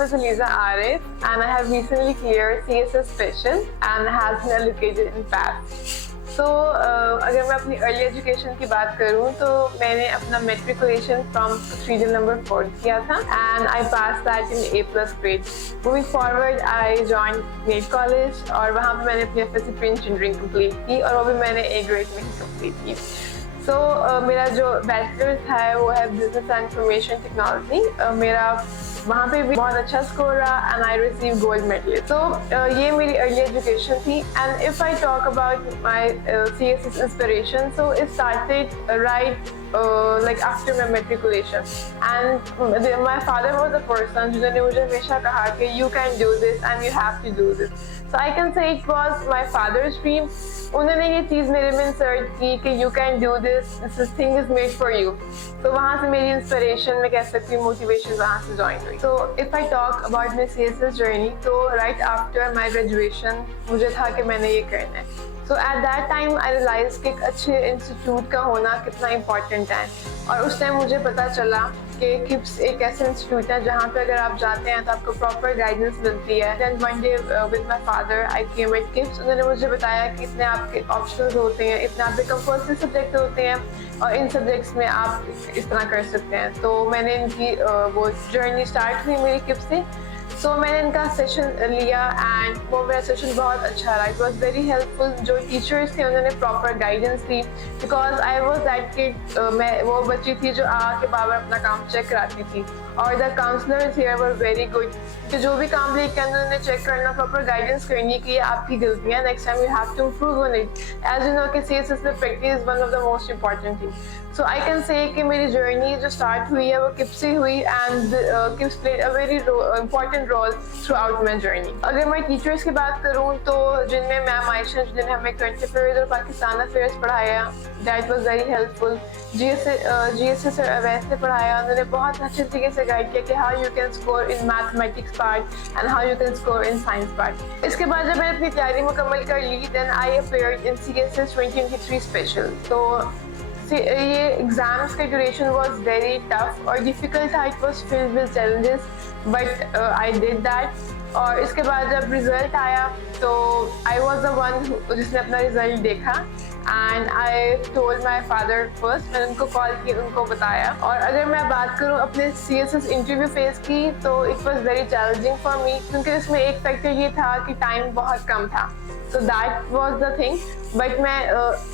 name is Eliza Arif and I have recently cleared CSS Special and has been allocated in PAS. So अगर मैं अपनी early education की बात करूँ तो मैंने अपना मेट्रिकुलेशन फ्रॉम रीजन नंबर 4 किया था and I pass that in A+ grade. Moving forward I join NEET college और वहाँ पे मैंने अपनी FSC प्री इंजीनियरिंग कंप्लीट की और वो भी मैंने A ग्रेड में ही कंप्लीट की. So, मेरा जो बैचलर्स है वो है बिजनेस एंड इंफॉर्मेशन टेक्नोलॉजी. मेरा वहाँ पे भी बहुत अच्छा स्कोर रहा and I receive gold medal. तो ये मेरी अर्ली एजुकेशन थी and if I talk about my CSS inspiration, so it started right like after my matriculation and my father was the person जिन्होंने मुझे हमेशा कहा कि you can do this and you have to do this. So I can say it was my father's dream. उन्होंने ये चीज़ मेरे में इंसर्ट की कि you can do this thing is made for you. तो वहाँ से मेरी इंस्पिरेशन मैं कह सकती हूँ मोटिवेशन वहाँ से ज्वाइन हुई. So if I talk about my CSS journey, तो right after my graduation मुझे था कि मैंने ये करना है. So at that time I realized कि एक अच्छे इंस्टीट्यूट का होना कितना इम्पोर्टेंट है और उस टाइम मुझे पता चला कि KIPS एक ऐसा इंस्टीट्यूट है जहाँ पे अगर आप जाते हैं तो आपको प्रॉपर गाइडेंस मिलती है. Then one day with my father I came at KIPS. उन्होंने मुझे बताया कि इतने आपके ऑप्शंस होते हैं, इतने आपके कंपल्सरी सब्जेक्ट होते हैं और इन सब्जेक्ट्स में आप इस तरह कर सकते हैं. तो मैंने इनकी वो जर्नी स्टार्ट हुई मेरी KIPS से. सो मैंने इनका सेशन लिया एंड वो मेरा सेशन बहुत अच्छा रहा. It was very helpful. जो टीचर्स थे उन्होंने proper guidance the because I was that kid. मैं वो बच्ची थी जो आके बार अपना काम चेक कराती थी और the counsellors here were very good कि जो भी काम लेके उन्होंने चेक करना, प्रॉपर गाइडेंस करनी कि ये आपकी गलती है, next time you have to improve on it. As you know कि CSS में practice is one of the most important thing. So I can say कि मेरी जर्नी जो स्टार्ट हुई है वो KIPS से हुई and KIPS played a very important role throughout my journey. अगर मैं टीचर्स की बात करूँ तो जिनमें मैम आयशा जिन्होंने हमें करंट अफेयर्स और पाकिस्तान अफेयर्स पढ़ाया, that was very helpful. GSS sir Awais ने पढ़ाया. उन्होंने बहुत अच्छे तरीके से गाइड किया कि how you can score in mathematics part and how you can score in science part. इसके बाद जब मैंने अपनी तैयारी मुकम्मल कर ली then I appeared in CSS 2023 special. तो ये एग्जाम्स का ड्यूरेशन वॉज वेरी टफ और डिफिकल्ट था. It was filled with challenges but I did that. और इसके बाद जब रिजल्ट आया तो आई वॉज द वन जिसने अपना रिजल्ट देखा and I told my father first. मैंने उनको कॉल की, उनको बताया. और अगर मैं बात करूँ अपने CSS इंटरव्यू फेज की तो it was very challenging for me क्योंकि इसमें एक फैक्टर ये था कि टाइम बहुत कम था. So that was the thing. But मैं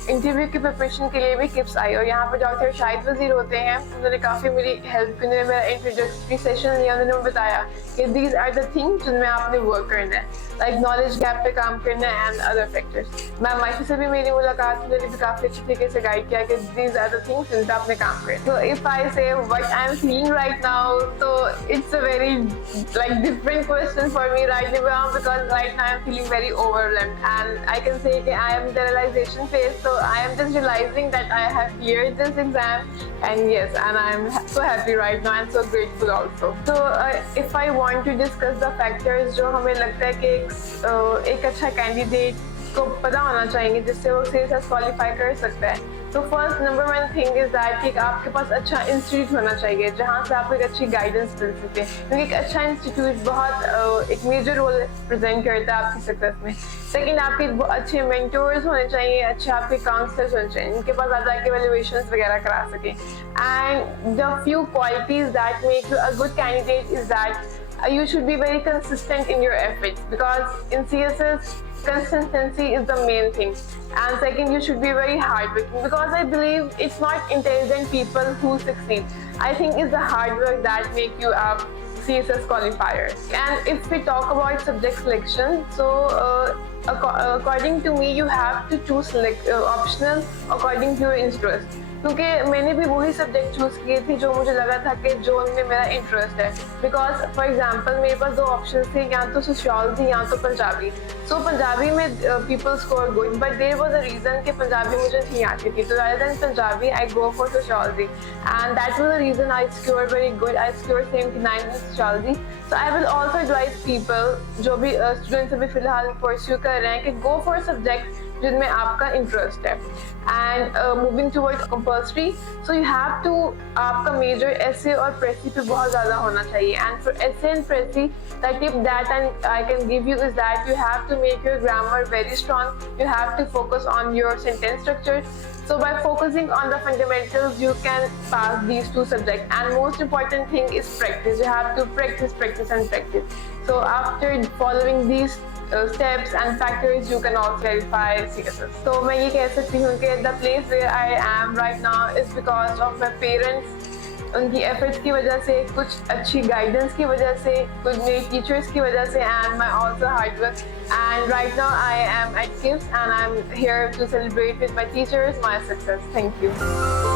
इंटरव्यू की प्रिपरेशन के लिए भी KIPS आई और यहाँ पे डॉक्टर शाहिद वजीर होते हैं. उन्होंने काफ़ी मेरी हेल्प की. उन्होंने मेरा इंट्रोडक्टरी सेशन लिया. उन्होंने बताया कि दीज आर द थिंग्स जिनमें आपने वर्क करना है, लाइक नॉलेज गैप पे काम करना है and other factors. Ma'am Ayesha से भी मेरी मुलाकात, उन्होंने भी काफ़ी अच्छे तरीके से गाइड किया कि दीज आर द थिंग्स जिन पर आपने काम करना. तो if I say what I am feeling right now, तो it's a very like different question for me right now because right now I am feeling very overwhelmed and I can say that I am in the realization phase. So I am just realizing that I have cleared this exam and yes, and I am so happy right now and so grateful also. So if I want to discuss the factors जो हमें लगता है कि एक अच्छा कैंडिडेट को पता होना चाहिए जिससे वो CSS क्वालिफाई कर सकता है. तो first number 1 thing is that कि आपके पास अच्छा इंस्टीट्यूट होना चाहिए जहाँ से आपको एक अच्छी गाइडेंस मिल सके क्योंकि एक अच्छा इंस्टीट्यूट बहुत एक मेजर रोल प्रेजेंट करता है आपकी सक्सेस में. सेकंड, आपके अच्छे मेंटोर्स होने चाहिए, अच्छे आपके काउंसलर्स होने चाहिए इनके पास आप जाके वैल्यूएशंस वगैरह करा सकें. And the few qualities that make you a good candidate is that you should be very consistent in your efforts because in CSS consistency is the main thing. And second, you should be very hardworking because I believe it's not intelligent people who succeed. I think it's the hard work that make you a CSS qualifier. And if we talk about subject selection, so according to me, you have to choose optional according to your interest. क्योंकि मैंने भी वही subject choose किए थे जो मुझे लगा था कि जो उनमें मेरा इंटरेस्ट है. बिकॉज फॉर एग्जांपल मेरे पास 2 ऑप्शन थे, या तो सोशियोलॉजी या तो पंजाबी. सो पंजाबी में people score good but there was a reason कि पंजाबी मुझे नहीं आती थी. तो rather than Punjabi I go for sociology and that was the reason I score very good. I score 79 in sociology. So I will also advise people जो भी स्टूडेंट्स अभी फिलहाल परस्यू कर रहे हैं कि गो फॉर सब्जेक्ट जिनमें आपका इंटरेस्ट है। And moving towards compulsory, so you have to, आपका मेजर एसे और प्रेसी पे बहुत ज़्यादा होना चाहिए। And for essay and precis, the tip that I can give you is that you have to make your grammar very strong. You have to focus on your sentence structure. So by focusing on the fundamentals, you can pass these two subjects. And most important thing is practice. You have to practice, practice and practice. So after following these steps and factors, you can also clarify CSS. So मैं ये कह सकती हूँ कि the place where I am right now is because of my parents. उनकी एफर्ट्स की वजह से, कुछ अच्छी गाइडेंस की वजह से, कुछ मेरी टीचर्स की वजह से, and my also hard work. And right now I am at kids and I am here to celebrate with my teachers my success. Thank you.